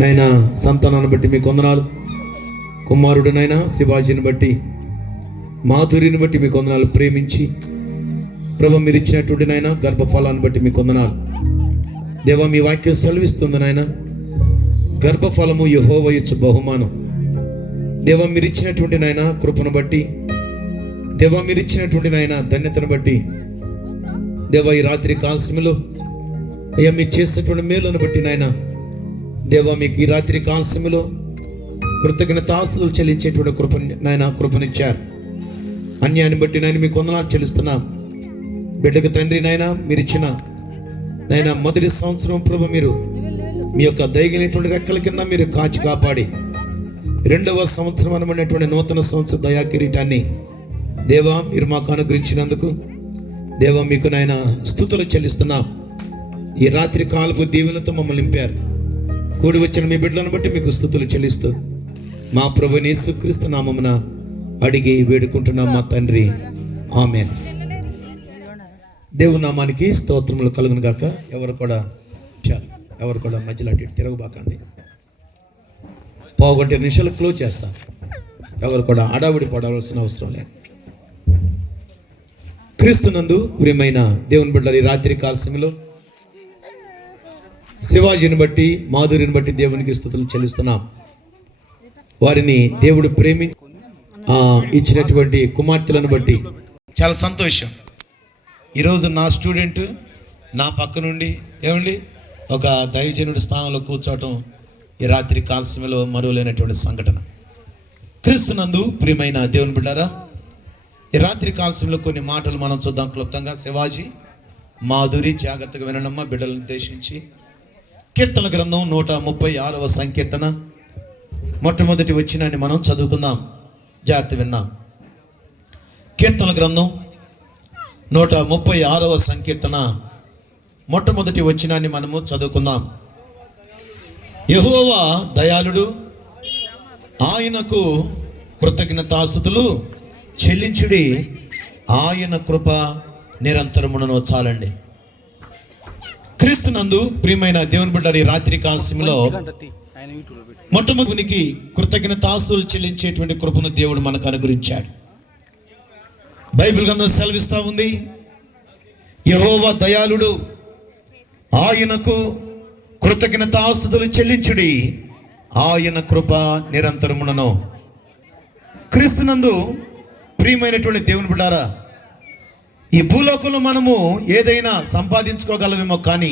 నైనా సంతానాన్ని బట్టి మీకు వందనాలు. కుమారుడినైనా శివాజీని బట్టి, మాధురిని బట్టి మీకు వందనాలు. ప్రేమించి ప్రభు మీరు ఇచ్చినటువంటి నాయన గర్భఫలాన్ని బట్టి మీకు వందనాలు. దేవా మీ వాక్యం సెలవిస్తుంది నాయన, గర్భఫలము యెహోవా ఇచ్చు బహుమానం. దేవా మీరు ఇచ్చినటువంటి నాయన కృపను బట్టి, దేవా మీరు ఇచ్చినటువంటి నాయన ధన్యతను బట్టి, దేవా ఈ రాత్రి కాల సమయంలో అయ్యా మీరు చేసినటువంటి మేలును బట్టి నాయన, దేవా మీకు ఈ రాత్రి కాల సమయంలో కృతజ్ఞతాస్తులు చెల్లించేటువంటి కృపనిచ్చారు. అన్యాన్ని బట్టి నాయన మీకు వందనాలు చెల్లిస్తున్నాం. బిడ్డకు తండ్రి నాయన మీరు ఇచ్చిన నాయన మొదటి సంవత్సరం ప్రభు మీరు మీ యొక్క దయగలిగినటువంటి రెక్కల కింద మీరు కాచి కాపాడి, రెండవ సంవత్సరం అనబడినటువంటి నూతన సంవత్సర దయా కిరీటాన్ని దేవా మీరు మాకు అనుగ్రహించినందుకు దేవా మీకు నాయన స్తుతులు చెల్లిస్తున్నాం. ఈ రాత్రి కాలపు దీవెనతో మమ్మల్ని నింపారు. కూడి వచ్చిన మీ బిడ్డలను బట్టి మీకు స్తుతులు చెల్లిస్తూ మా ప్రభువైన యేసుక్రీస్తు నామమున అడిగి వేడుకుంటున్నాం మా తండ్రి, ఆమేన్. దేవుని నామానికి స్తోత్రములు కలుగును గాక. ఎవరు కూడా మధ్యలో అటు తిరగబాకండి. పావుగంట నిమిషాలు క్లోజ్ చేస్తాం. ఎవరు కూడా అడావుడి పడవలసిన అవసరం లేదు. క్రీస్తునందు ప్రియమైన దేవుని బిడ్డలు ఈ రాత్రి కాల సమయంలో శివాజీని బట్టి, మాధురిని బట్టి దేవునికి స్తుతులు చెల్లిస్తున్నాం. వారిని దేవుడు ప్రేమించి ఇచ్చినటువంటి కుమార్తెలను బట్టి చాలా సంతోషం. ఈరోజు నా స్టూడెంట్ నా పక్క నుండి ఏమండి ఒక దైవజనుడి స్థానంలో కూర్చోవటం ఈ రాత్రి కాల సమయంలో మరువలేనటువంటి సంఘటన. క్రీస్తునందు ప్రియమైన దేవుని బిడ్డారా, ఈ రాత్రి కాల సమయంలో కొన్ని మాటలు మనం చూద్దాం క్లుప్తంగా. శివాజీ, మాధురి జాగ్రత్తగా వినడమ్మ బిడ్డలను ఉద్దేశించి. కీర్తన గ్రంథం 136వ సంకీర్తన మొట్టమొదటి వచనాన్ని మనం చదువుకుందాం. జాగ్రత్త విన్నాం. కీర్తన గ్రంథం 136వ సంకీర్తన మొట్టమొదటి వచనాన్ని మనము చదువుకుందాం. యెహోవా దయాళుడు, ఆయనకు కృతజ్ఞతాస్తుతులు చెల్లించుడి, ఆయన కృప నిరంతరమును చాలండి. క్రీస్తునందు ప్రియమైన దేవుని బిడ్డలు ఈ రాత్రి కాల సమయంలో మొట్టమొదటికి కృతజ్ఞతాస్తుతులు చెల్లించేటువంటి కృపను దేవుడు మనకు అనుగ్రహించాడు. బైబిల్ గ్రంథం సెలవిస్తా ఉంది, యెహోవా దయాళుడు, ఆయనకు కృతజ్ఞతాస్తుతులు చెల్లించుడి, ఆయన కృప నిరంతరమును. క్రీస్తునందు ప్రియమైనటువంటి దేవుని బిడ్డారా, ఈ భూలోకంలో మనము ఏదైనా సంపాదించుకోగలమేమో, కానీ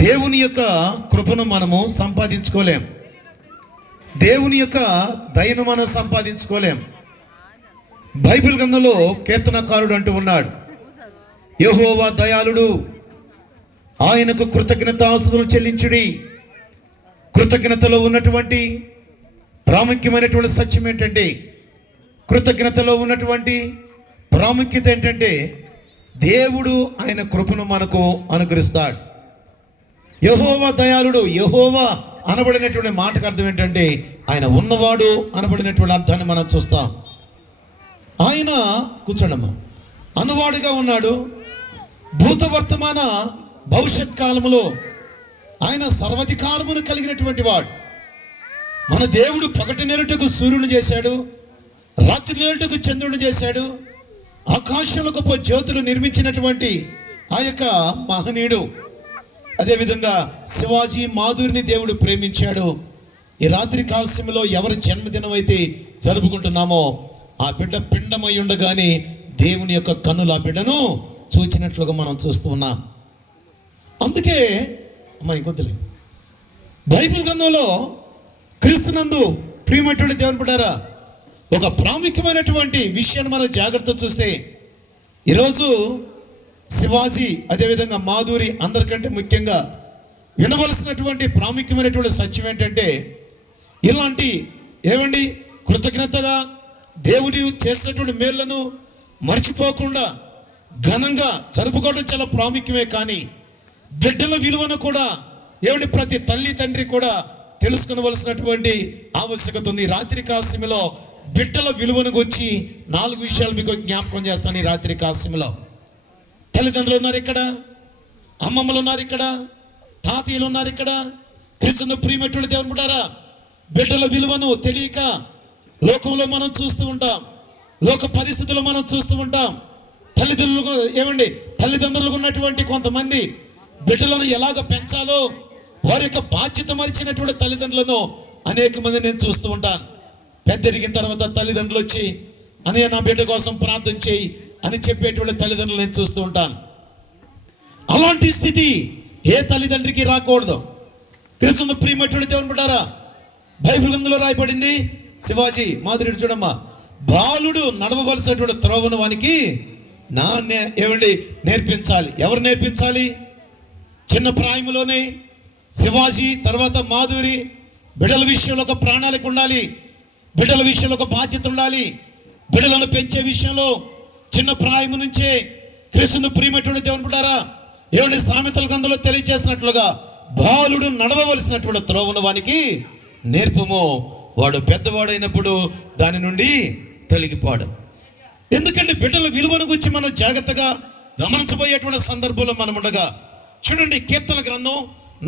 దేవుని యొక్క కృపను మనము సంపాదించుకోలేం. దేవుని యొక్క దయను మనం సంపాదించుకోలేం. బైబిల్ గ్రంథంలో కీర్తనకారుడు అంటూ ఉన్నాడు, యెహోవా దయాళుడు, ఆయనకు కృతజ్ఞతాస్తుతులు చెల్లించుడి. కృతజ్ఞతలో ఉన్నటువంటి ప్రాముఖ్యమైనటువంటి సత్యం ఏంటంటే, కృతజ్ఞతలో ఉన్నటువంటి ప్రాముఖ్యత ఏంటంటే, దేవుడు ఆయన కృపను మనకు అనుగ్రహిస్తాడు. యెహోవా దయాళుడు, యెహోవా అనబడినటువంటి మాటకు అర్థం ఏంటంటే ఆయన ఉన్నవాడు అనబడినటువంటి అర్థాన్ని మనం చూస్తాం. ఆయన కూర్చోండమ్మా అనువాడుగా ఉన్నాడు. భూత వర్తమాన భవిష్యత్ కాలములో ఆయన సర్వాధికారమును కలిగినటువంటి వాడు. మన దేవుడు పగటి నేరుటకు సూర్యుని చేశాడు, రాత్రి నేరుటకు చంద్రుని చేశాడు, ఆకాశంలో గొప్ప జ్యోతులు నిర్మించినటువంటి ఆ యొక్క మహనీయుడు. అదేవిధంగా శివాజీ, మాధురిని దేవుడు ప్రేమించాడు. ఈ రాత్రి కాల సమయంలో ఎవరి జన్మదినం అయితే జరుపుకుంటున్నామో ఆ బిడ్డ పిండమై ఉండగానే దేవుని యొక్క కన్నులు ఆ బిడ్డను చూచినట్లుగా మనం చూస్తూ ఉన్నాం. అందుకే అమ్మా ఇంకొద్దులే, బైబిల్ గ్రంథంలో క్రీస్తునందు ప్రియమైనటువంటి దేవుని బిడ్డారా, ఒక ప్రాముఖ్యమైనటువంటి విషయాన్ని మనం జాగ్రత్త చూస్తే, ఈరోజు శివాజీ అదేవిధంగా మాధురి అందరికంటే ముఖ్యంగా వినవలసినటువంటి ప్రాముఖ్యమైనటువంటి సత్యం ఏంటంటే, ఇలాంటి ఏమండి కృతజ్ఞతగా దేవుడు చేసినటువంటి మేళ్లను మర్చిపోకుండా ఘనంగా జరుపుకోవడం చాలా ప్రాముఖ్యమే. కానీ బిడ్డల విలువను కూడా ఏమండి ప్రతి తల్లి తండ్రి కూడా తెలుసుకునవలసినటువంటి ఆవశ్యకత ఉంది. రాత్రి కాల సమయంలో బిడ్డల విలువను గురించి 4 విషయాలు మీకు జ్ఞాపకం చేస్తాను. ఈ రాత్రి కాల సమయంలో తల్లిదండ్రులు ఉన్నారు ఇక్కడ, అమ్మమ్మలు ఉన్నారు ఇక్కడ, తాతయ్యలు ఉన్నారు ఇక్కడ, క్రీస్తును ప్రియమైనటువంటి దేవుని బిడ్డారా, బిడ్డల విలువను తెలియక లోకంలో మనం చూస్తూ ఉంటాం, లోక పరిస్థితుల్లో మనం చూస్తూ ఉంటాం. తల్లిదండ్రులకు ఉన్నటువంటి కొంతమంది బిడ్డలను ఎలాగ పెంచాలో వారి యొక్క బాధ్యత మరిచినటువంటి తల్లిదండ్రులను అనేక మంది నేను చూస్తూ ఉంటాను. పెద్దరిగిన తర్వాత తల్లిదండ్రులు వచ్చి అనే నా బిడ్డ కోసం ప్రార్థన చేయి అని చెప్పేటువంటి తల్లిదండ్రులు నేను చూస్తూ ఉంటాను. అలాంటి స్థితి ఏ తల్లిదండ్రికి రాకూడదు. క్రీస్తును ప్రియమైనటువంటి దేవుని బిడ్డారా, బైబిల్ గ్రంథంలో రాయబడింది, శివాజీ మాధురి చూడమ్మా, బాలుడు నడవవలసినటువంటి త్రోవను వానికి నేర్పించాలి. ఎవరు నేర్పించాలి? చిన్న ప్రాయములోనే శివాజీ తర్వాత మాధురి బిడ్డల విషయంలో ఒక ప్రణాళిక ఉండాలి, బిడ్డల విషయంలో ఒక బాధ్యత ఉండాలి. బిడ్డలను పెంచే విషయంలో చిన్న ప్రాయము నుంచే క్రీస్తును ప్రియమైనటువంటి దేవుని బిడ్డారా, సామెతల గ్రంథంలో తెలియజేసినట్లుగా బాలుడు నడవవలసినటువంటి త్రోవను వానికి నేర్పము, వాడు పెద్దవాడైనప్పుడు దాని నుండి తొలగిపోవడం. ఎందుకంటే బిడ్డల విలువను గురించి మనం జాగ్రత్తగా గమనించబోయేటువంటి సందర్భంలో మనం ఉండగా చూడండి, కీర్తన గ్రంథం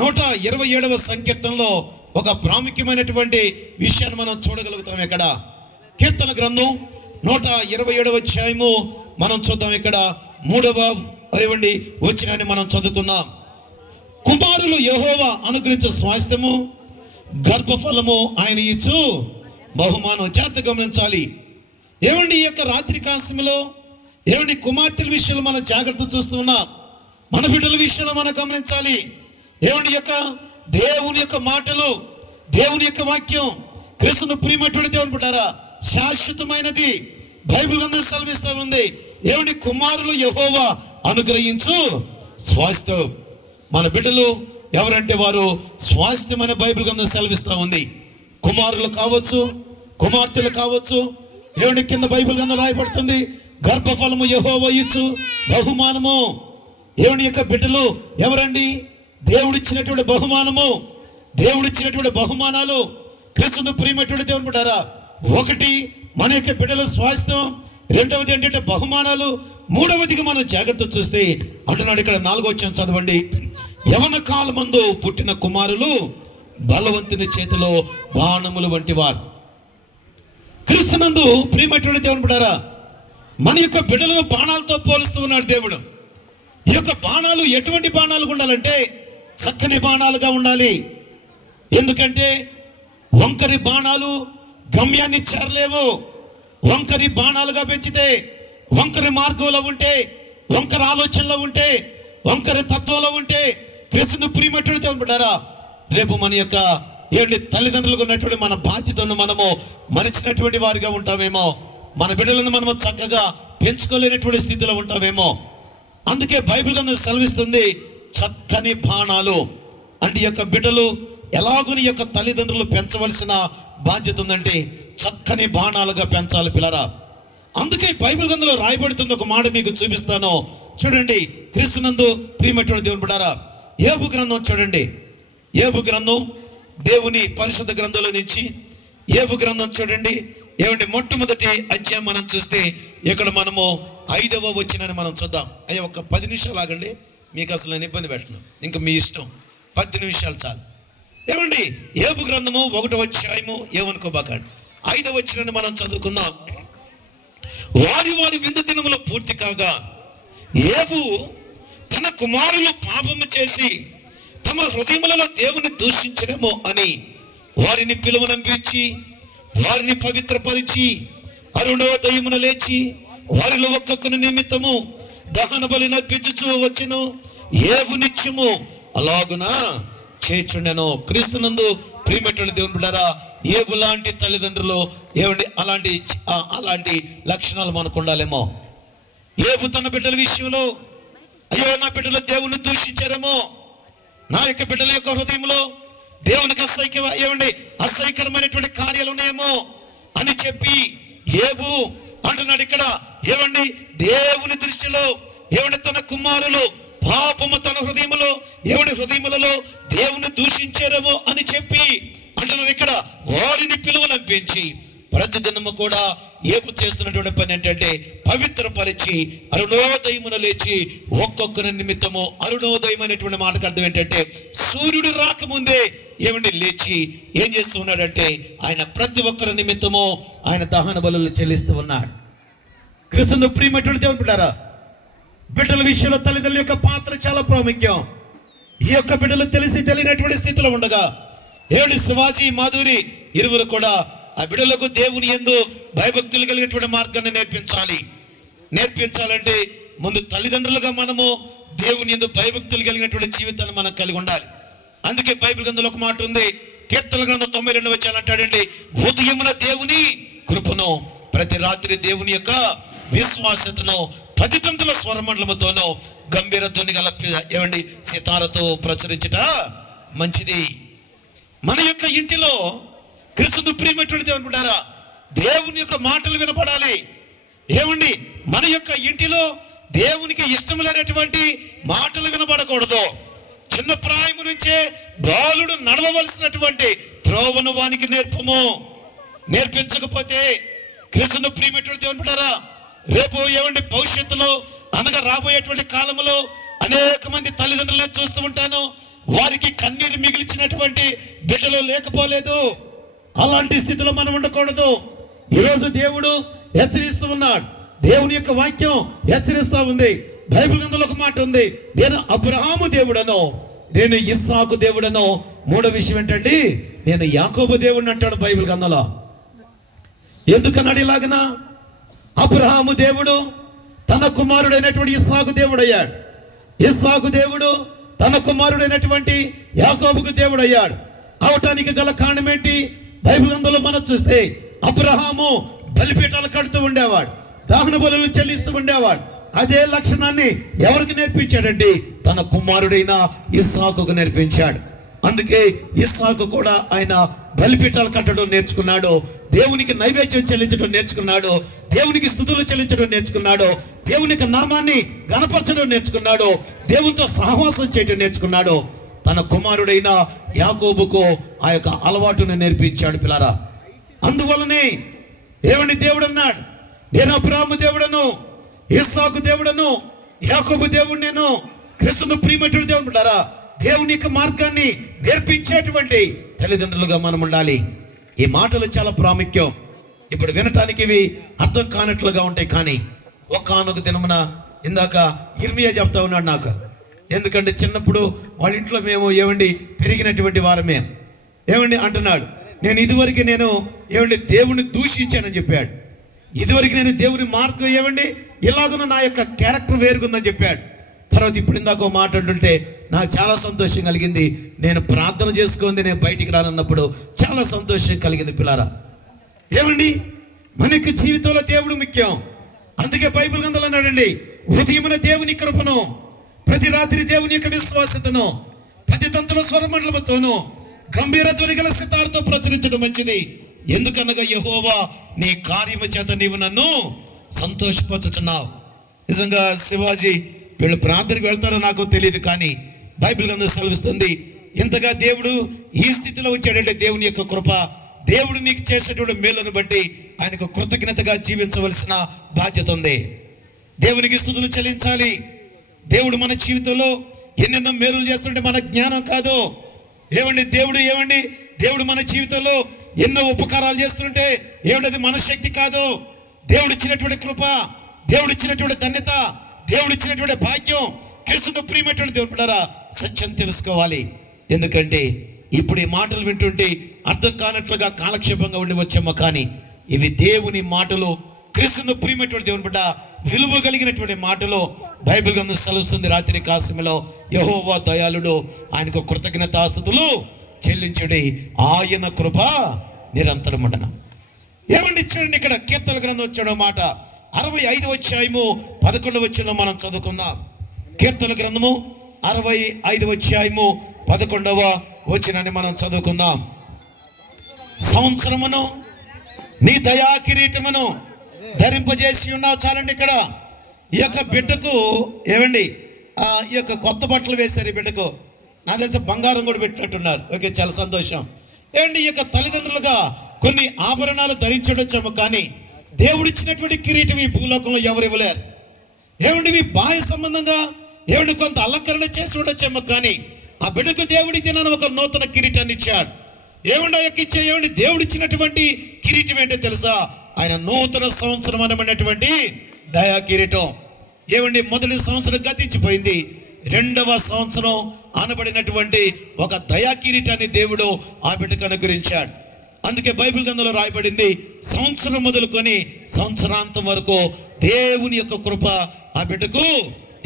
127వ సంకీర్తనలో ఒక ప్రాముఖ్యమైనటువంటి విషయాన్ని మనం చూడగలుగుతాం. ఇక్కడ కీర్తన గ్రంథం 127వ అధ్యాయము మనం చూద్దాం. ఇక్కడ 3వ వచనాన్ని మనం చదువుకుందాం. కుమారులు యెహోవా అనుగ్రహించు స్వాస్థ్యము, గర్భఫలము ఆయన ఇచ్చు బహుమానం. జాగ్రత్త గమనించాలి. ఈ యొక్క రాత్రి కాంశంలో కుమార్తెల విషయంలో మనం జాగ్రత్త చూస్తున్నాం. మన బిడ్డల విషయంలో మనం గమనించాలి. యొక్క దేవుని యొక్క మాటలు, దేవుని యొక్క వాక్యం, క్రీస్తును ప్రియమైనటువంటి దేవుని బిడ్డారా, శాశ్వతమైనది. బైబిల్ గ్రంథం సెలవిస్తూ ఉంది, కుమారులు యెహోవా అనుగ్రహించు స్వాస్థ్యం. మన బిడ్డలు ఎవరంటే వారు స్వాస్థ్యం అనే బైబిల్ గ్రంథం సెలవిస్తూ ఉంది. కుమారులు కావచ్చు, కుమార్తెలు కావచ్చు. కింద బైబిల్ గ్రంథం రాయబడుతుంది, గర్భఫలము యెహోవా ఇచ్చు బహుమానము. యొక్క బిడ్డలు ఎవరండి? దేవుడిచ్చినటువంటి బహుమానము. దేవుడిచ్చినటువంటి బహుమానాలు క్రీస్తును ప్రియమైనటువంటి దేవుని బిడ్డారా, ఒకటి మన యొక్క బిడ్డల స్వాస్థ్యం, రెండవది ఏంటంటే బహుమానాలు, మూడవదిగా మనం జాగ్రత్త చూస్తే అంటున్నాడు ఇక్కడ 4వ వచనం చదవండి. యవన కాలమందు పుట్టిన కుమారులు బలవంతుని చేతిలో బాణములు వంటి వారు. క్రీస్తునందు ప్రియమైనటువంటి దేవుని బిడ్డారా, మన యొక్క బిడ్డలను బాణాలతో పోలుస్తూ ఉన్నాడు దేవుడు. ఈ యొక్క బాణాలు ఎటువంటి బాణాలు ఉండాలంటే చక్కని బాణాలుగా ఉండాలి. ఎందుకంటే వంకరి బాణాలు గమ్యాన్ని చేరలేవు. వంకరి బాణాలుగా పెంచితే, వంకరి మార్గంలో ఉంటే, వంకర ఆలోచనలో ఉంటే, వంకర తత్వంలో ఉంటే క్రీస్తును ప్రియమైనటువంటి దేవుని బిడ్డారా, రేపు మన యొక్క తల్లిదండ్రులకు ఉన్నటువంటి మన బాధ్యతను మనము మరిచినటువంటి వారిగా ఉంటామేమో, మన బిడ్డలను మనము చక్కగా పెంచుకోలేనటువంటి స్థితిలో ఉంటామేమో. అందుకే బైబిల్ గ్రంథం సెలవిస్తుంది, చక్కని బాణాలు అంటే యొక్క బిడ్డలు ఎలాగోని యొక్క తల్లిదండ్రులు పెంచవలసిన బాధ్యత ఉందంటే చక్కని బాణాలుగా పెంచాలి పిల్లరా. అందుకే బైబిల్ గ్రంథంలో రాయబడుతుంది, ఒక మాట మీకు చూపిస్తాను చూడండి. క్రీస్తునందు ప్రియమైనటువంటి దేవుని బిడ్డారా, యోబు గ్రంథం చూడండి. యోబు గ్రంథం దేవుని పరిశుద్ధ గ్రంథంలో నుంచి యోబు గ్రంథం చూడండి. మొట్టమొదటి అధ్యాయం మనం చూస్తే ఇక్కడ మనము 5వ వచనాన్ని మనం చూద్దాం. అయ్యా ఒక 10 నిమిషాలు ఆగండి, మీకు అసలు నేను ఇబ్బంది పెట్టను, ఇంకా మీ ఇష్టం, 10 నిమిషాలు చాలు. యోబు గ్రంథము 1వ అధ్యాయము, ఏమనుకోబాకండి, 5వ వచనాన్ని మనం చదువుకుందాం. వారి వారి విందు దినములు పూర్తి కాగా యోబు తన కుమారులు పాపము చేసి తమ హృదయములలో దేవుని దూషించడమో అని వారిని పిలువనంపించి వారిని పవిత్రపరిచి 6వ దయ్యమున లేచి వారిలో ఒక్కొక్కని నిమిత్తము దహన బలి నర్పించుచూ వచ్చెను. యోబు నిత్యము అలాగునా చేయుచుండెను. క్రీస్తునందు ప్రియమైనటువంటి దేవుని బిడ్డారా, యోబు లాంటి తల్లిదండ్రులు అలాంటి లక్షణాలు మనకు ఉండాలేమో. యోబు తన బిడ్డల విషయంలో, అయ్యో నా బిడ్డలు దేవుని దూషించారేమో, నా యొక్క బిడ్డల యొక్క హృదయంలో దేవునికి అసహ్యకరమైనటువంటి కార్యాలు ఉన్నాయేమో అని చెప్పి యోబు అంటున్నాడు ఇక్కడ. దేవుని దృష్టిలో తన కుమారులు పాపము తన హృదయములలో దేవుని దూషించారేమో అని చెప్పి అంటున్నారు ఇక్కడ. వారిని పిలువనంపించి ప్రతిదినము కూడా ఏపు చేస్తున్నటువంటి పని ఏంటంటే పవిత్రపరిచి అరుణోదయమున లేచి ఒక్కొక్కరి నిమిత్తము, అరుణోదయం అనేటువంటి మాటకు అర్థం ఏంటంటే సూర్యుడు రాకముందే ఏమండి లేచి ఏం చేస్తూ ఉన్నాడంటే ఆయన ప్రతి ఒక్కరి నిమిత్తము ఆయన దహన బలులు చెల్లిస్తూ ఉన్నాడు. క్రీస్తును ప్రియమైనటువంటి దేవుని బిడ్డలారా, బిడ్డల విషయంలో తల్లిదండ్రుల యొక్క పాత్ర చాలా ప్రాముఖ్యం. ఈ యొక్క బిడ్డలు తెలియనటువంటి స్థితిలో ఉండగా ఏడు శివాజీ, మాధురి ఇరువురు కూడా ఆ బిడ్డలకు దేవుని యందు భయభక్తులు కలిగినటువంటి మార్గాన్ని నేర్పించాలంటే ముందు తల్లిదండ్రులుగా మనము దేవుని యందు భయభక్తులు కలిగినటువంటి జీవితాన్ని మనం కలిగి ఉండాలి. అందుకే బైబిల్ గ్రంథంలో ఒక మాట ఉంది, కీర్తన గ్రంథం 92 వచనం అంటాడండి, ఉదయమున దేవుని కృపను, ప్రతి రాత్రి దేవుని యొక్క విశ్వాసతను 10 తంతుల స్వరమండలముతోనూ గంభీర ధ్వని గల ఏమండి సితారతో ప్రచురించుట మంచిది. మన యొక్క ఇంటిలో క్రీస్తు ప్రియమైనటువంటి దేవుని బిడ్డలారా, దేవుని యొక్క మాటలు వినపడాలి. ఏమండి మన యొక్క ఇంటిలో దేవునికి ఇష్టం లేనటువంటి మాటలు వినపడకూడదు. చిన్న ప్రాయము నుంచే బాలుడు నడవవలసినటువంటి త్రోవను వానికి నేర్పించకపోతే క్రీస్తు ప్రియమైనటువంటి దేవుని బిడ్డలారా, రేపు ఏమండి భవిష్యత్తులో అనగా రాబోయేటువంటి కాలంలో అనేక మంది తల్లిదండ్రులను చూస్తూ ఉంటాను, వారికి కన్నీరు మిగిల్చినటువంటి బిడ్డలు లేకపోలేదు. అలాంటి స్థితిలో మనం ఉండకూడదు. ఈరోజు దేవుడు హెచ్చరిస్తూ ఉన్నాడు, దేవుని యొక్క వాక్యం హెచ్చరిస్తూ ఉంది. బైబిల్ గ్రంథంలో ఒక మాట ఉంది, నేను అబ్రహాము దేవుడను, నేను ఇస్సాకు దేవుడను. మూడో విషయం ఏంటండి, నేను యాకోబు దేవుడిని అంటాడు బైబిల్ గ్రంథంలో. ఎందుకన్నాడు ఇలాగనా? అబ్రహాము దేవుడు తన కుమారుడైనటువంటి ఇస్సాకు దేవుడు అయ్యాడు, ఇస్సాకు దేవుడు తన కుమారుడైనటువంటి యాకోబుకు దేవుడు అయ్యాడు. అవటానికి గల కారణం ఏంటి? బైబిల్ గ్రంథంలో మనం చూస్తే అబ్రహాము బలిపీఠాలు కడుతూ ఉండేవాడు, దహన బలులు చెల్లిస్తూ ఉండేవాడు. అదే లక్షణాన్ని ఎవరికి నేర్పించాడండి? తన కుమారుడైన ఇస్సాకుకు నేర్పించాడు. అందుకే ఇస్సాకు కూడా ఆయన బలిపీఠాలు కట్టడం నేర్చుకున్నాడు, దేవునికి నైవేద్యం చెల్లించడం నేర్చుకున్నాడు, దేవునికి స్తుతులు చెల్లించడం నేర్చుకున్నాడు, దేవునికి నామాన్ని గణపరచడం నేర్చుకున్నాడు, దేవునితో సహవాసం చేయడం నేర్చుకున్నాడు. తన కుమారుడైన యాకోబుకు ఆ యొక్క అలవాటును నేర్పించాడు పిల్లారా. అందువలనే ఏమండి దేవుడు అన్నాడు, నేను అబ్రహాము దేవుడను, ఇస్సాకు దేవుడను, యాకోబు దేవుడు నేను. క్రీస్తు ప్రియమైనటువంటి దేవుడు బిడ్డలారా, దేవుని యొక్క మార్గాన్ని నేర్పించేటువంటి తల్లిదండ్రులుగా మనం ఉండాలి. ఈ మాటలు చాలా ప్రాముఖ్యం. ఇప్పుడు వినటానికి ఇవి అర్థం కానట్లుగా ఉంటాయి, కానీ ఒకానొక దినమున ఇందాక ఇర్మియా చెప్తా ఉన్నాడు నాకు. ఎందుకంటే చిన్నప్పుడు వాళ్ళ ఇంట్లో మేము ఏమండి పెరిగినటువంటి వారమే. ఏమండి అంటున్నాడు, నేను ఇదివరకు ఏమండి దేవుని దూషించానని చెప్పాడు. ఇదివరకు నేను దేవుని మార్గం ఏమండి ఇలాగున్న నా యొక్క క్యారెక్టర్ వేరుగుందని చెప్పాడు. తర్వాత ఇప్పుడు ఇందాక మాట అంటుంటే నాకు చాలా సంతోషం కలిగింది. నేను ప్రార్థన చేసుకుంది నేను బయటికి రానన్నప్పుడు చాలా సంతోషం కలిగింది పిల్లారా. ఏమండి మనకి జీవితంలో దేవుడు ముఖ్యం. అందుకే బైబిల్ గ్రంథంలో అన్నాడండి, ఉదయమున దేవుని కృపను, ప్రతి రాత్రి దేవుని యొక్క విశ్వాసతను 10 తంతుల స్వరమండలముతోనూ గంభీర ధ్వని గల సితారతో ప్రచురించడం మంచిది. ఎందుకనగా యెహోవా నీ కార్యము చేత నీవు నన్ను సంతోషపరుచుచున్నావు. నిజంగా శివాజీ వీళ్ళు ప్రార్థనకు వెళ్తారో నాకు తెలియదు, కానీ బైబిల్ గ్రంథం సెలవిస్తుంది, ఇంతగా దేవుడు ఈ స్థితిలో వచ్చాడంటే దేవుని యొక్క కృప. దేవుడు నీకు చేసేటువంటి మేలును బట్టి ఆయనకు కృతజ్ఞతగా జీవించవలసిన బాధ్యత ఉంది. దేవునికి స్తుతులు చెల్లించాలి. దేవుడు మన జీవితంలో ఎన్నెన్నో మేలులు చేస్తుంటే మన జ్ఞానం కాదు. దేవుడు మన జీవితంలో ఎన్నో ఉపకారాలు చేస్తుంటే ఏమిటది మన శక్తి కాదు. దేవుడు ఇచ్చినటువంటి కృప, దేవుడు ఇచ్చినటువంటి ధన్యత, దేవుడు ఇచ్చినటువంటి భాగ్యం. క్రీస్తు ప్రియమైనటువంటి దేవుని బిడ్డలారా, సత్యం తెలుసుకోవాలి. ఎందుకంటే ఇప్పుడు ఈ మాటలు వింటుంటే అర్థం కానట్లుగా కాలక్షేపంగా ఉండి వచ్చాము, కానీ ఇవి దేవుని మాటలు. క్రీస్తు ప్రియమైనటువంటి దేవుని బిడ్డ, విలువ కలిగినటువంటి మాటలు. బైబిల్ గ్రంథం సెలవుస్తుంది, రాత్రి కాసములో యెహోవా దయాళుడు, ఆయనకు కృతజ్ఞతాస్తుతులు చెల్లించుడి, ఆయన కృప నిరంతరం ఉండను. ఏమండి చూడండి, ఇక్కడ కీర్తన గ్రంథం వచ్చాడు మాట 65వ అధ్యాయము 11వ వచనంలో మనం చదువుకుందాం. కీర్తన గ్రంథము 65వ అధ్యాయము 11వ వచనాన్ని మనం చదువుకుందాం. సంవత్సరమును నీ దయా కిరీటమును ధరింపజేసి ఉన్నావు. చాలండి, ఇక్కడ ఈ యొక్క బిడ్డకు ఏమండి ఈ యొక్క కొత్త బట్టలు వేశారు. ఈ బిడ్డకు నా తెలిసి బంగారం కూడా పెట్టినట్టున్నారు. ఓకే, చాలా సంతోషం. ఏమండి ఈ యొక్క తల్లిదండ్రులుగా కొన్ని ఆభరణాలు ధరించడొచ్చేమో, కానీ దేవుడిచ్చినటువంటి కిరీటం ఈ భూలోకంలో ఎవరు ఇవ్వలేరు. ఏమండి ఇవి బాహ్య సంబంధంగా ఏమండి కొంత అలంకరణ చేసి ఉండొచ్చేమో, కానీ ఆ బిడ్డకు దేవుడికి నన్ను ఒక నూతన కిరీటాన్ని ఇచ్చాడు. ఏమండి ఇచ్చే ఏమండి దేవుడిచ్చినటువంటి కిరీటం ఏంటో తెలుసా? ఆయన నూతన సంవత్సరం అనబడినటువంటి దయా కిరీటం. ఏమండి మొదటి సంవత్సరం గతించిపోయింది, రెండవ సంవత్సరం అనబడినటువంటి ఒక దయా కిరీటాన్ని దేవుడు ఆ బిడ్డకు అనుగ్రహించాడు. అందుకే బైబిల్ గ్రంథంలో రాయబడింది, సంవత్సరం మొదలుకొని సంవత్సరాంతం వరకు దేవుని యొక్క కృప ఆ బిడ్డకు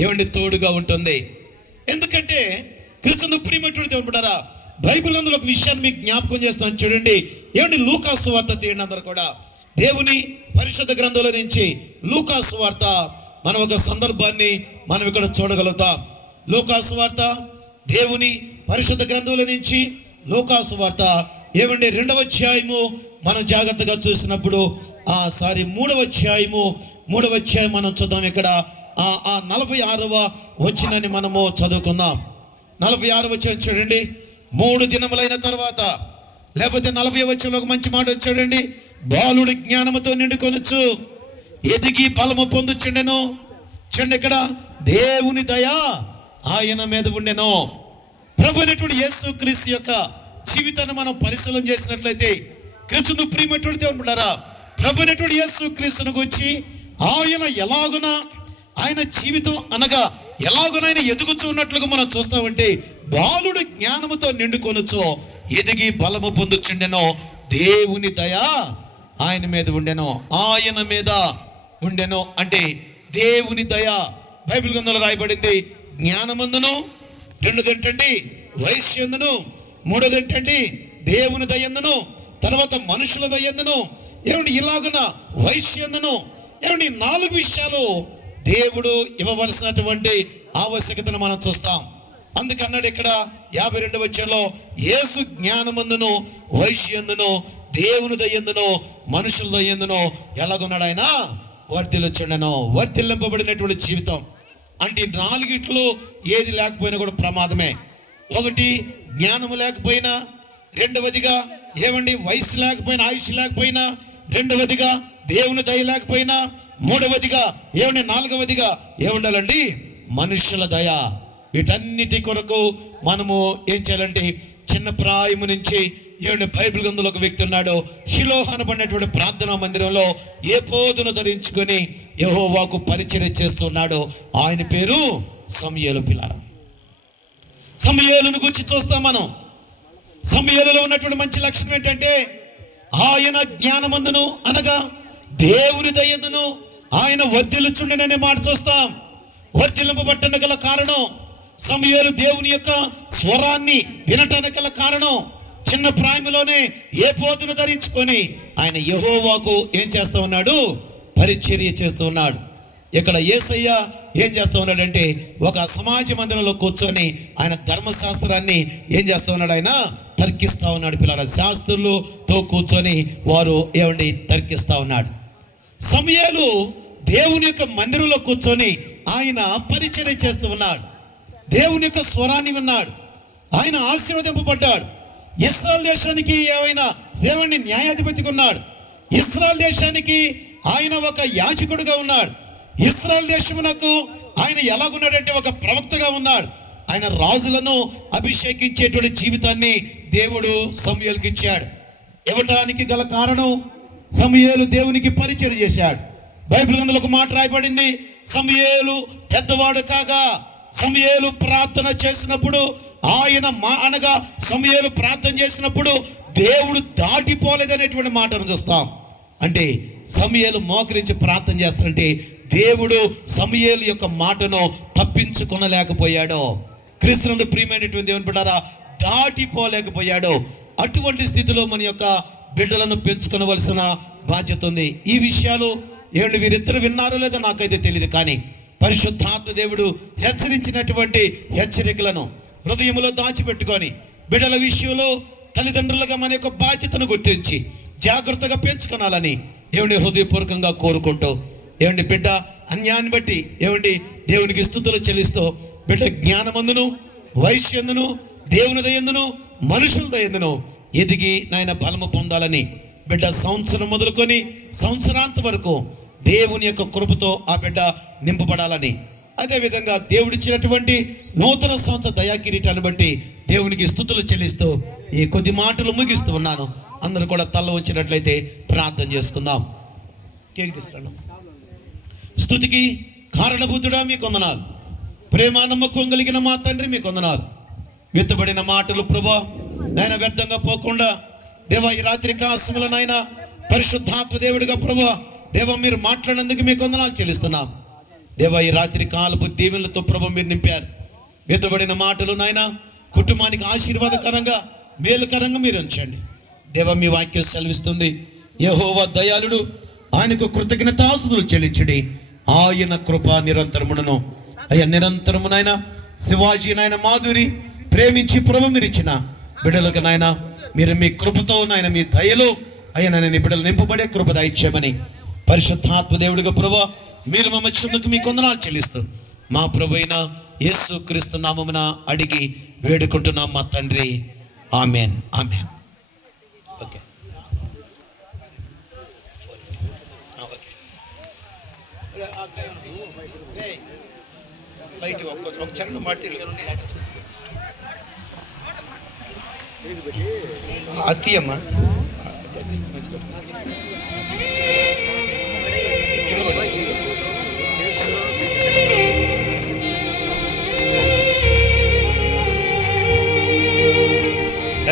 ఏమండి తోడుగా ఉంటుంది. ఎందుకంటే క్రీస్తును ప్రియమైనటువంటి దేవుని బిడ్డలారా, బైబిల్ గ్రంథంలో ఒక విషయాన్ని మీకు జ్ఞాపకం చేస్తాను చూడండి. ఏమండి లూకా సువార్త తీయండి అందరూ కూడా. దేవుని పరిశుద్ధ గ్రంథంలో నుంచి లూకా సువార్త మనం ఒక సందర్భాన్ని మనం ఇక్కడ చూడగలుగుతాం. లూకా సువార్త దేవుని పరిశుద్ధ గ్రంథంలో నుంచి లూకా సువార్త ఏమండి 2వ అధ్యాయము మనం జాగ్రత్తగా చూసినప్పుడు 3వ అధ్యాయం మనం చూద్దాం. ఇక్కడ 46వ వచనాన్ని మనము చదువుకుందాం. 46వ వచనం చూడండి. 3 దినములైన తర్వాత, లేకపోతే 40వ వచనంలో ఒక మంచి మాట చూడండి. బాలుడు జ్ఞానముతో నిండుకొనొచ్చు, ఎదిగి బలము పొందుచుండెను. చూడండి ఇక్కడ దేవుని దయ ఆయన మీద ఉండెను. ప్రభు అయినటువంటి యేసు క్రీస్తు యొక్క జీవితాన్ని మనం పరిశీలన చేసినట్లయితే, క్రీస్తును ప్రియమైనటువంటి దేవుని బిడ్డలారా, ప్రభు అయినటువంటి యేసు క్రీస్తును గురించి ఆయన ఎలాగున ఆయన జీవితం అనగా ఎలాగున ఆయన ఎదుగుచూ ఉన్నట్లుగా మనం చూస్తామంటే, బాలుడు జ్ఞానముతో నిండుకొనొచ్చు, ఎదిగి బలము పొందుచుండెను, దేవుని దయ ఆయన మీద ఉండెను, ఆయన మీద ఉండెను. అంటే దేవుని దయ బైబిల్ గ్రంథంలో రాయబడింది. జ్ఞానమందును, 2ది ఏంటండి వయస్సు ఎందును, 3ది ఏంటండి దేవుని దయందును, తర్వాత మనుషుల దయందును, ఏమండి ఇలాగున వయస్సు ఎందును, ఏమండి 4 విషయాలు దేవుడు ఇవ్వవలసినటువంటి ఆవశ్యకతను మనం చూస్తాం. అందుకన్నాడు ఇక్కడ 52వ వచనంలో, యేసు జ్ఞానమందును, వయస్సు ఎందును, దేవుని దయందును, మనుషుల దయందును ఎలాగున్నాడు? ఆయన వర్ధిల్లుచుండెను. వర్ధిల్లింపబడినటువంటి జీవితం అంటే 4 ఏది లేకపోయినా కూడా ప్రమాదమే. 1 జ్ఞానము లేకపోయినా, 2వదిగా ఏమండి వయసు లేకపోయినా, ఆయుష్ లేకపోయినా, 2వదిగా దేవుని దయ లేకపోయినా, 3వదిగా ఏమండి 4వదిగా ఏముండాలండి మనుషుల దయ. వీటన్నిటి కొరకు మనము ఏం చేయాలంటే, చిన్న ప్రాయము నుంచి ఏమండి బైబిల్ గ్రంథంలో ఒక వ్యక్తి ఉన్నాడు. షిలోహ్ అనబడినటువంటి ప్రార్థనా మందిరంలో ఏ పోదును ధరించుకొని యెహోవాకు పరిచర్య చేస్తున్నాడు. ఆయన పేరు సమూయేలు. పిల్లారా, సమూయేలును గురించి చూస్తాం మనం. సమూయేలులో ఉన్నటువంటి మంచి లక్షణం ఏంటంటే, ఆయన జ్ఞానమందును అనగా దేవుని దయందును ఆయన వర్ధిల్లుచుండెననే మాట చూస్తాం. వర్ధిల్లింపబట్టడానికి గల కారణం, సమూయేలు దేవుని యొక్క స్వరాన్ని వినటానికి గల కారణం, చిన్న ప్రాయములోనే ఏ పోతును ధరించుకొని ఆయన యెహోవాకు ఏం చేస్తూ ఉన్నాడు? పరిచర్య చేస్తూ ఉన్నాడు. ఇక్కడ యేసయ్య ఏం చేస్తూ ఉన్నాడంటే, ఒక సమాజ మందిరంలో కూర్చొని ఆయన ధర్మశాస్త్రాన్ని ఏం చేస్తూ ఉన్నాడు? ఆయన తర్కిస్తూ ఉన్నాడు. పిల్లల శాస్త్రులతో కూర్చొని వారు ఏమండి తర్కిస్తూ ఉన్నాడు. సమూయేలు దేవుని యొక్క మందిరంలో కూర్చొని ఆయన పరిచర్య చేస్తూ ఉన్నాడు. దేవుని యొక్క స్వరాన్ని విన్నాడు. ఆయన ఆశీర్వదింపబడ్డాడు. ఇశ్రాయేల్ దేశానికి ఏమైనా దేవుని న్యాయాధిపతిగా ఉన్నాడు. ఇశ్రాయేల్ దేశానికి ఆయన ఒక యాజకుడుగా ఉన్నాడు. ఇశ్రాయేల్ దేశమునకు ఆయన ఎలాగున్నాడంటే ఒక ప్రవక్తగా ఉన్నాడు. ఆయన రాజులను అభిషేకించేటువంటి జీవితాన్ని దేవుడు సమూయేలుకి ఇచ్చాడు. ఇవ్వటానికి గల కారణం, సమూయేలు దేవునికి పరిచర్య చేశాడు. బైబిల్ గ్రంథంలో ఒక మాట రాయబడింది, సమూయేలు పెద్దవాడు కాగా సమూయేలు ప్రార్థన చేసినప్పుడు ఆయన అనగా సమూయేలు ప్రార్థన చేసినప్పుడు దేవుడు దాటిపోలేదనేటువంటి మాటను చూస్తాం. అంటే సమూయేలు మోకరించి ప్రార్థన చేస్తారంటే దేవుడు సమూయేలు యొక్క మాటను తప్పించుకొనలేకపోయాడు. క్రీస్తునందు ప్రియమైనటువంటి దేవుని బిడ్డలారా, దాటిపోలేకపోయాడు. అటువంటి స్థితిలో మన యొక్క బిడ్డలను పెంచుకోవలసిన బాధ్యత ఉంది. ఈ విషయాలు ఏమండి వీరిద్దరు విన్నారో లేదో నాకైతే తెలియదు, కానీ పరిశుద్ధాత్మ దేవుడు హెచ్చరించినటువంటి హెచ్చరికలను హృదయంలో దాచిపెట్టుకొని బిడ్డల విషయంలో తల్లిదండ్రులుగా మన యొక్క బాధ్యతను గుర్తించి జాగ్రత్తగా పెంచుకోనాలని ఏమండి హృదయపూర్వకంగా కోరుకుంటూ, ఏమండి బిడ్డ అన్యాన్ని బట్టి ఏమండి దేవునికి స్తుతులు చెల్లిస్తూ, బిడ్డ జ్ఞానమందును, వయస్యందును, దేవుని దయందును, మనుషుల దయందును ఎదిగి నాయన బలము పొందాలని బిడ్డ సంవత్సరం మొదలుకొని సంవత్సరాంత వరకు దేవుని యొక్క కృపతో ఆ బిడ్డ నింపబడాలని, అదేవిధంగా దేవుడిచ్చినటువంటి నూతన సంవత్సర దయాకిరీటాన్ని బట్టి దేవునికి స్తుతులు చెల్లిస్తూ ఈ కొద్ది మాటలు ముగిస్తూ ఉన్నాను. అందరూ కూడా తల్ల వచ్చినట్లయితే ప్రార్థన చేసుకుందాం. కేక్ తీసుకున్నాను. స్తుతికి కారణభూతుడా మీకు వందనాలు. ప్రేమ నమ్మకం కలిగిన మా తండ్రి మీకు వందనాలు. విత్తబడిన మాటలు ప్రభా నాయన వ్యర్థంగా పోకుండా దేవా ఈ రాత్రి కాసముల నాయన పరిశుద్ధాత్మ దేవుడిగా ప్రభా దేవా మీరు మాట్లాడినందుకు మీకు వందనాలు చెల్లిస్తున్నాం. దేవా ఈ రాత్రి కాలపు దీవెనలతో ప్రభా మీరు నింపారు. విత్తబడిన మాటలు నాయన కుటుంబానికి ఆశీర్వాదకరంగా మేలుకరంగా మీరు ఉంచండి. దేవా మీ వాక్యం సెలవిస్తుంది, యెహోవా దయాళుడు, ఆయనకు కృతజ్ఞతాస్తుతులు చెల్లించుడి, ఆయన కృప నిరంతరమును. అయ్యా నిరంతరము నాయన శివాజీ నాయన మాధురి ప్రేమించి ప్రభు మీరు ఇచ్చిన బిడ్డలకు నాయన మీరు మీ కృపతో నాయన మీ దయలో అయ్యా నేను బిడ్డలు నింపబడే కృప దయచేయమని పరిశుద్ధాత్మ దేవుడిగా ప్రభు మీరు మమ్మల్ని మీ కొందనాలు చెల్లిస్తూ మా ప్రభు అయిన యేసు క్రీస్తు నామమున అడిగి వేడుకుంటున్నాం మా తండ్రి. Amen, amen. ఓకే లైట్ ఒక చరణం ಮಾಡ್ತೀವಿ అత్తియమ్మ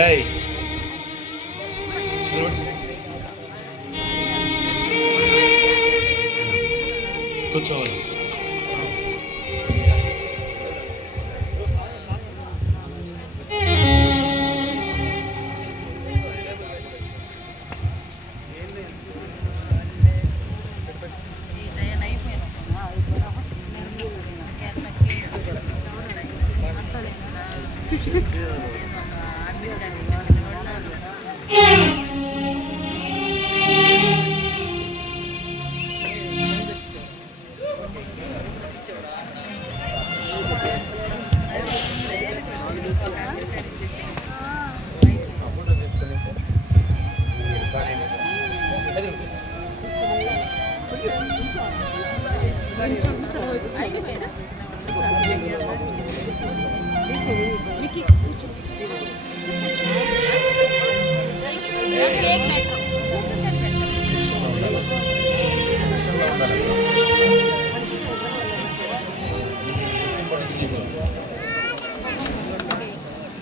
ఏయ్ కూర్చోవాలి.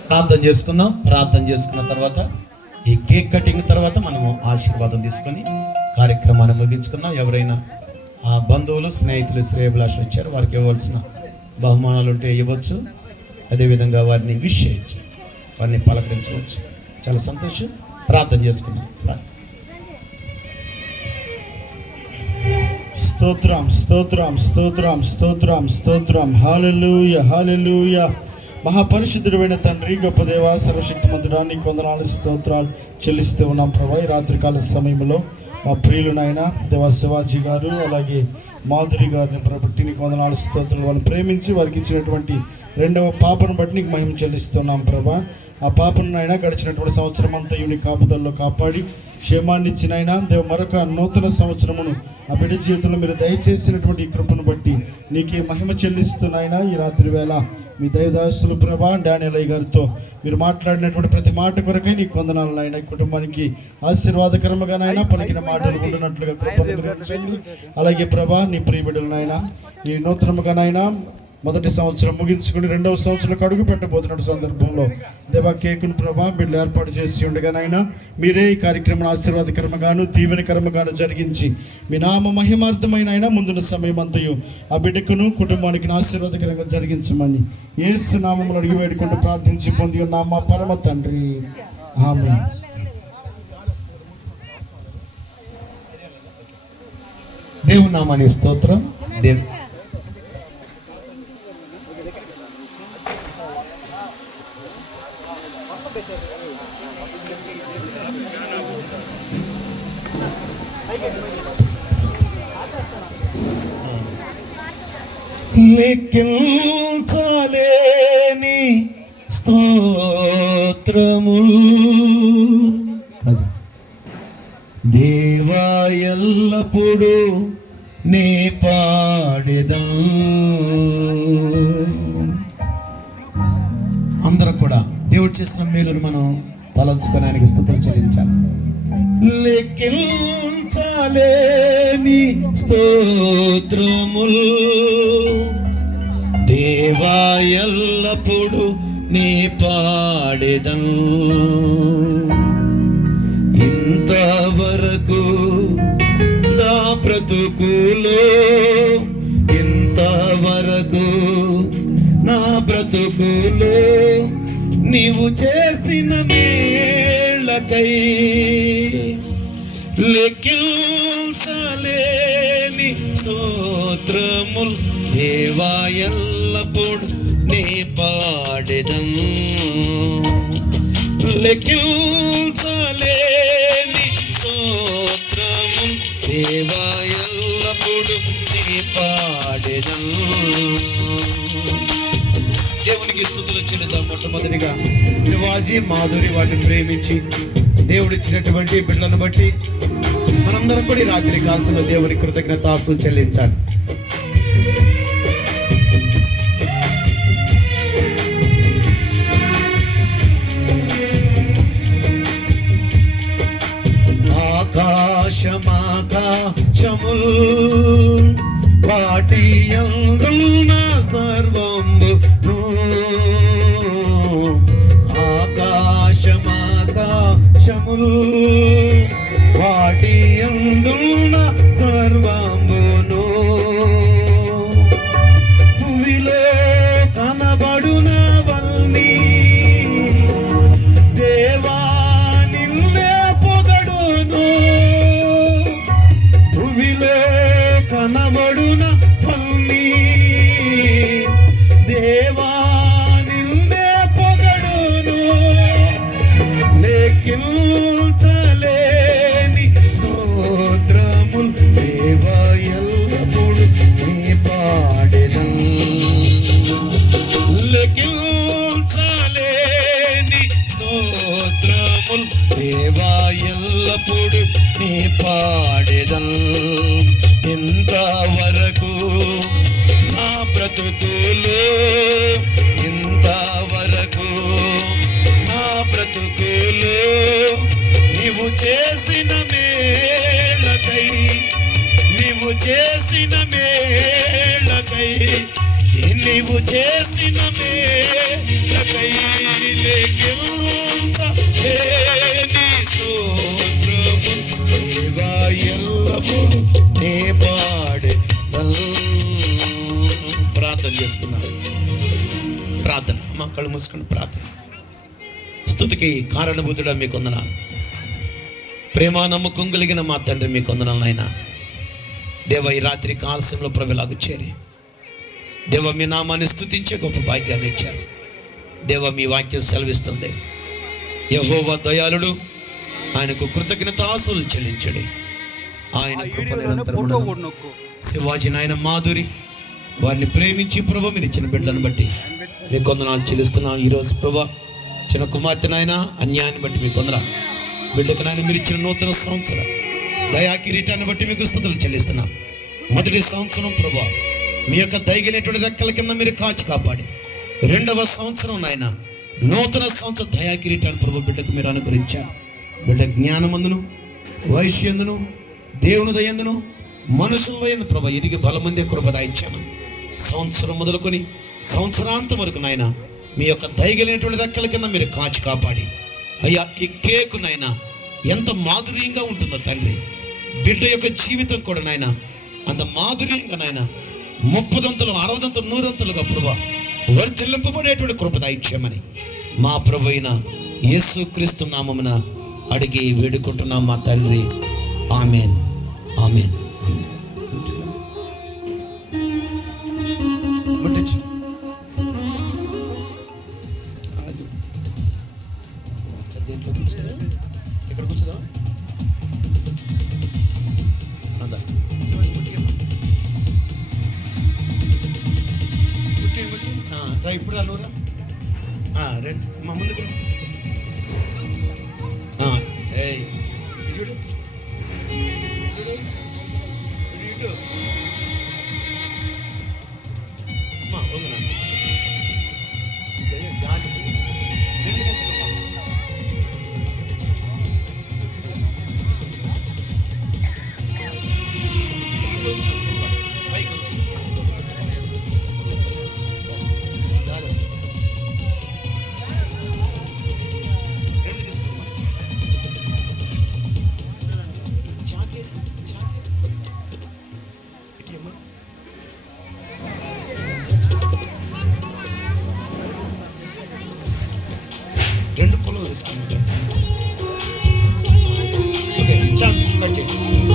ప్రార్థన చేసుకుందాం. ప్రార్థన చేసుకున్న తర్వాత ఈ కేక్ కటింగ్ తర్వాత మనము ఆశీర్వాదం తీసుకొని కార్యక్రమాన్ని ముగించుకుందాం. ఎవరైనా ఆ బంధువులు స్నేహితులు శ్రేయభిలాషులు వచ్చారు, వారికి ఇవ్వాల్సిన బహుమానాలు ఉంటే ఇవ్వచ్చు. అదేవిధంగా వారిని విష్ చేయొచ్చు, వారిని పలకరించవచ్చు. చాలా సంతోషం. ప్రార్థన చేసుకుందాం. స్తోత్రం స్తోత్రం స్తోత్రం స్తోత్రం స్తోత్రం. హల్లెలూయా హల్లెలూయా. మహాపరిశుద్ధుడైన తండ్రి, గొప్ప దేవా, సర్వశక్తిమంతుడా, నీకు వందనాలు స్తోత్రాలు చెల్లిస్తూ ఉన్నాం ప్రభా. ఈ రాత్రికాల సమయంలో మా ప్రియులు నాయన దేవా శివాజీ గారు అలాగే మాధురి గారిని బట్టి నీకు వందనాలు స్తోత్రాలు. వాళ్ళని ప్రేమించి వారికి ఇచ్చినటువంటి రెండవ పాపను బట్టి నీకు మహిమ చెల్లిస్తున్నాం ప్రభా. ఆ పాపను నాయన గడిచినటువంటి సంవత్సరం అంతా నీ కాపుదల్లో కాపాడి క్షేమాన్ని ఇచ్చినైనా దేవ మరొక నూతన సంవత్సరమును ఆ బిడ్డ జీవితంలో మీరు దయచేసినటువంటి ఈ కృపను బట్టి నీకే మహిమ చెల్లిస్తున్నాయినా. ఈ రాత్రి వేళ మీ దైవదాసులు ప్రభా డానియల్ గారితో మీరు మాట్లాడినటువంటి ప్రతి మాట కొరకై నీకు వందనాలు నాయన. ఈ కుటుంబానికి ఆశీర్వాదకరముగానైనా పలికిన మాటలు ఉండినట్లుగా కృపను గురించండి. అలాగే ప్రభా నీ ప్రియ బిడ్డలనైనా ఈ నూతనముగానైనా మొదటి సంవత్సరం ముగించుకుని రెండవ సంవత్సరంలో అడుగు పెట్టబోతున్న సందర్భంలో దేవా కేకును ప్రభా బిడ్డలు ఏర్పాటు చేసి ఉండగానైనా మీరే ఈ కార్యక్రమం ఆశీర్వాదకరముగాను దీవెనకరముగాను జరిగించి మీ నామ మహిమార్థమైన అయినా ముందున్న సమయం అంతయు ఆ బిడ్డకును కుటుంబానికి ఆశీర్వాదకరంగా జరిగించమని యేసు నామములో అడిగి వేడుకుంటూ ప్రార్థించి పొంది ఉన్న మా పరమ తండ్రి, ఆమేన్. దేవుని నామానికి స్తోత్రం. లెక్కించలేని స్తోత్రములు ఎల్లప్పుడూ నీ పాడెదం. అందరం కూడా దేవుడు చేసిన మేలును మనం తలంచుకొని ఆయనకి స్తుతులు చెల్లించాలి. లెక్కించలేని స్తోత్రముల్ దేవా ఎల్లప్పుడు నీ పాడెదం. ఇంతవరకు నా బ్రతుకులో, ఇంతవరకు నా బ్రతుకులో నీవు చేసిన మేళ్ళకై లెక్కించలేని స్తోత్రముల్ దేవా ఎల్లప్పుడు నీ పాడెదం. లెక్కించలేని స్తోత్రముల్ దేవా ఎల్లప్పుడు నీ పాడెదం. దేవునికి స్తుతులు చెల్లిద్దాం. మొట్టమొదటిగా శివాజీ, మాధురి వాటిని ప్రేమించి దేవుడిచ్చినటువంటి బిడ్డలను బట్టి మనందరం కూడా ఈ రాత్రి కాలంలో దేవుని కృతజ్ఞతాస్తులు చెల్లించాలి. ఆకాశమాకాశముల్ వాటి యందున సర్వంబును, ఆకాశమాకాశముల్ వాటి యందున సర్వంబును, భూమిలో కనబడునవన్నీ దేవా నిన్నే పొగడును, భూమిలో కనబడునవన్నీ దేవా నిన్నే పొగడును. లెక్కించలేని స్తోత్రముల్ దేవా ఎల్లప్పుడు నీ పాడెదం. లెక్కించలేని స్తోత్రముల్ దేవా ఎల్లప్పుడు నీ పాడెదం. ఇంతవరకు నా బ్రతుకులో, ఇంతవరకు నా బ్రతుకులో నీవు చేసిన మేళ్ళకై, నీవు చేసిన మేళ్ళకై, నీవు చేసిన మేళ్ళకై లెక్కించలేని స్తోత్రముల్ దేవా ఎల్లప్పుడు నీ పాడెదం. ప్రార్థన చేసుకుందాం. ప్రార్థన. మా కళ్ళు మూసుకుని ప్రార్థన. స్తుతికి కారణభూతుడా మీకు వందనాలు. ప్రేమ నమ్మకం కలిగిన మా తండ్రి మీకు వందనాలు నాయనా. దేవ ఈ రాత్రి కాలశంలో ప్రభులాగు చేరి దేవ మీ నామాన్ని స్తుతించే గొప్ప భాగ్యాన్ని ఇచ్చారు. దేవ మీ వాక్యం సెలవిస్తుంది, యెహోవా దయాళుడు, ఆయనకు కృతజ్ఞతాస్తులు చెల్లించండి, ఆయన కృప నిరంతరము. శివాజీ నాయన, మాధురి వారిని ప్రేమించి ప్రభు మీరు ఇచ్చిన బిడ్డలను బట్టి మీకు వందనాలు చెల్లిస్తున్నాం. ఈరోజు ప్రభు చిన్న కుమార్తె నాయన అన్యాయాన్ని బట్టి మీకు వందనాలు. బిడ్డకు నాయన మీరు ఇచ్చిన నూతన సంవత్సరం దయా కిరీటాన్ని బట్టి మీకు స్తుతులు చెల్లిస్తున్నాం. మొదటి సంవత్సరం ప్రభు మీ యొక్క దయగలిగినటువంటి రెక్కల కింద మీరు కాచి కాపాడి, రెండవ సంవత్సరం నాయన నూతన సంవత్సరం దయా కిరీటాన్ని ప్రభు బిడ్డకు మీరు అనుగ్రహించారు. బిడ్డ జ్ఞానమందును, వైశ్యందును, దేవుని దయందును, మనుషుల దయందు ప్రభు ఎదిగి బలమందే కృప దాయించాను. సంవత్సరం మొదలుకొని సంవత్సరాంతం వరకు నాయన మీ యొక్క దయగలిగినటువంటి రెక్కల కింద మీరు కాచి కాపాడి, అయ్యా ఈ కేకు నాయన ఎంత మాధుర్యంగా ఉంటుందో తండ్రి, బిడ్డ యొక్క జీవితం కూడా నాయన అంత మాధుర్యంగా నాయన 30 60 100 ప్రభు వర్ధిల్లింపబడేటువంటి కృప దాయిచ్చామని మా ప్రభు అయిన యేసుక్రీస్తు నామమున అడిగి వేడుకుంటున్నాం మా తండ్రి. ఆమేన్, ఆమేన్. ఇక్కడ కూర్చుదా ఇప్పుడు అన్నూరా రండి మా ముందుకు. చూడు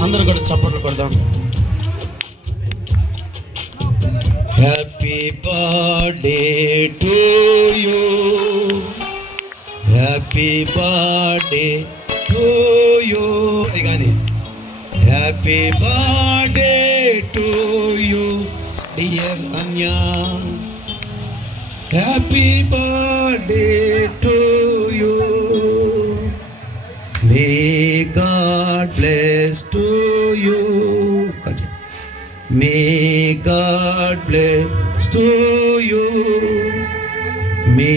అందరూ కూడా చప్పట్లు కొడదాం. Happy birthday to you, happy birthday to you. అది కానీ happy birthday to you dear Anya, happy birthday to you. May God bless to you, may God bless to you, may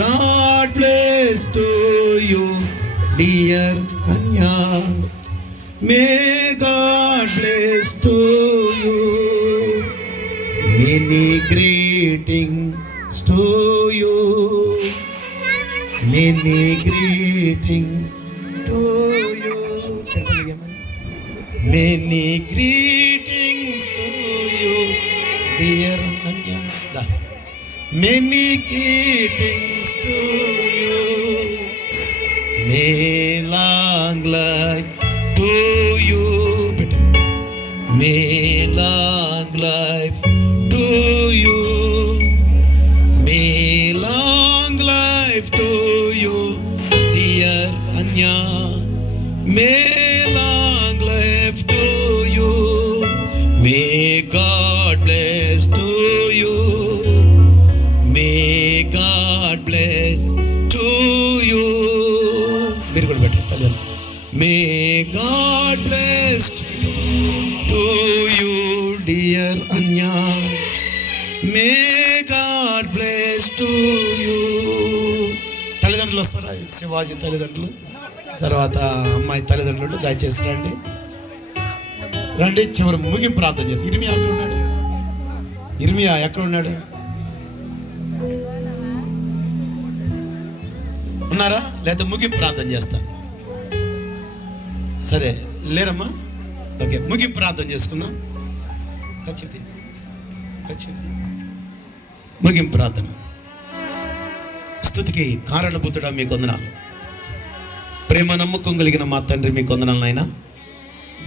God bless to you dear Anya, may God bless to you. Many greetings to you, many greetings to you, many greetings to you dear Anya, many greetings to you, may long life to you, may long life to you, may long life to you dear Anya, may long life to you, may God bless to you, may God bless to you. Very good, better. May God bless to you dear Anya, may God bless to you. తల్లిదండ్రులు వస్తారా? శివాజీ తల్లిదండ్రులు, తర్వాత అమ్మాయి తల్లిదండ్రులు దయచేసి రండి. రండి, చివరి ముగింపు ప్రార్థన చేసి. ఇర్మియా ఎక్కడ ఉన్నాడు? ఇర్మియా ఎక్కడ ఉన్నాడు? ఉన్నారా? లేదా ముగింపు ప్రార్థన చేస్తాను. సరే లేరమ్మా? ఓకే, ముగింపు ప్రార్థన చేసుకుందాం. ముగింపు ప్రార్థన. స్తుతికి కారణభూతుడా మీకు వందనాలు. ప్రేమ నమ్మకం కలిగిన మా తండ్రి మీకు వందనాలు నాయనా.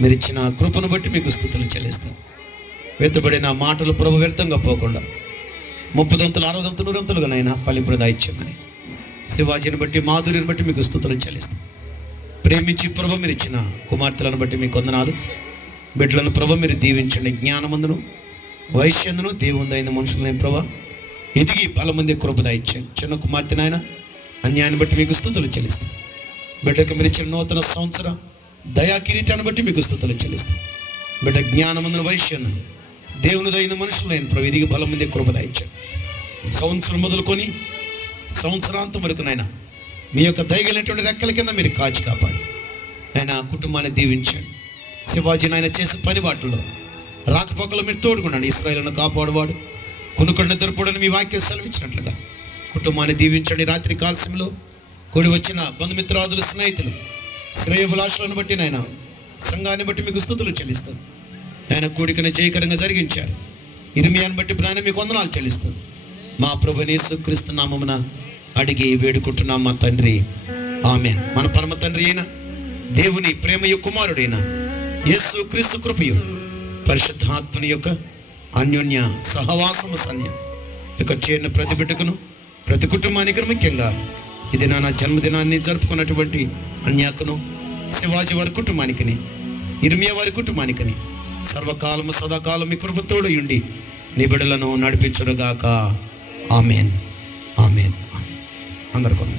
మీరు ఇచ్చిన కృపను బట్టి మీకు స్తుతులు చెల్లిస్తాం. వెతుబడిన మాటలు ప్రభు వ్యర్థంగా పోకుండా 30 60 100 నైనా ఫలింపుదా ఇచ్చామని శివాజీని బట్టి మాధురిని బట్టి మీకు స్తుతులు చెల్లిస్తాం. ప్రేమించి ప్రభు మీరు ఇచ్చిన కుమార్తెలను బట్టి మీకు వందనాలు. బిడ్డలను ప్రభు మీరు దీవించండి. జ్ఞానమందును వైశ్యందును దేవుందైన మనుషులైన ప్రభు ఎదిగి బలమంది కృపద ఇచ్చాను. చిన్న కుమార్తె నాయన అన్యాయాన్ని బట్టి మీకు స్తుతులు చెల్లిస్తాం. బిడ్డకు మీరు ఇచ్చిన నూతన సంవత్సర దయా కిరీటాన్ని బట్టి మీకు స్తుతులు చెల్లిస్తాం. బిడ్డ జ్ఞానమందును వైశ్యందును దేవునిదైన మనుషులైన ప్రభు ఎదిగి బలమంది కృపద ఇచ్చాను. సంవత్సరం మొదలుకొని సంవత్సరాంతం వరకు నాయన మీ యొక్క దయగలిగినటువంటి రెక్కల కింద మీరు కాచి కాపాడి ఆయన కుటుంబాన్ని దీవించండి. శివాజీ నాయన చేసే పని బాటల్లో రాకపోకలు మీరు తోడుకున్నాడు. ఇశ్రాయేలును కాపాడువాడు కొనుకొండ నిద్రపోడని మీ వాక్యం సెలవిచ్చినట్లుగా కుటుంబాన్ని దీవించండి. రాత్రి కాలశంలో కూడి వచ్చిన బంధుమిత్రాదులు, స్నేహితులు, శ్రేయభిలాషులను బట్టి నాయన సంఘాన్ని బట్టి మీకు స్తుతులు చెల్లిస్తాను. ఆయన కూడికను జయకరంగా జరిగించారు. ఇర్మియాను బట్టి ప్రాణం మీకు వందనాలు చెల్లిస్తాను. మా ప్రభువైన యేసుక్రీస్తు నామమున అడిగి వేడుకుంటున్నాం మా తండ్రి, ఆమేన్. మన పరమ తండ్రి అయిన దేవుని ప్రేమయు కుమారుడైన యేసుక్రీస్తు కృపయు పరిశుద్ధాత్మని యొక్క అన్యోన్య సహవాసము సన్యం ఇక్కడ చేరిన ప్రతి బిడ్డకును ప్రతి కుటుంబానికి, ముఖ్యంగా ఇది నా జన్మదినాన్ని జరుపుకున్నటువంటి అన్యాకును, శివాజీ వారి కుటుంబానికిని, ఇర్మియా వారి కుటుంబానికిని సర్వకాలము సదాకాలం మీ కృపతోడు ఉండి నీ బిడ్డలను నడిపించుడుగాక. ఆమేన్, ఆమేన్. అందరు కొను.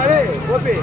అరే గోపి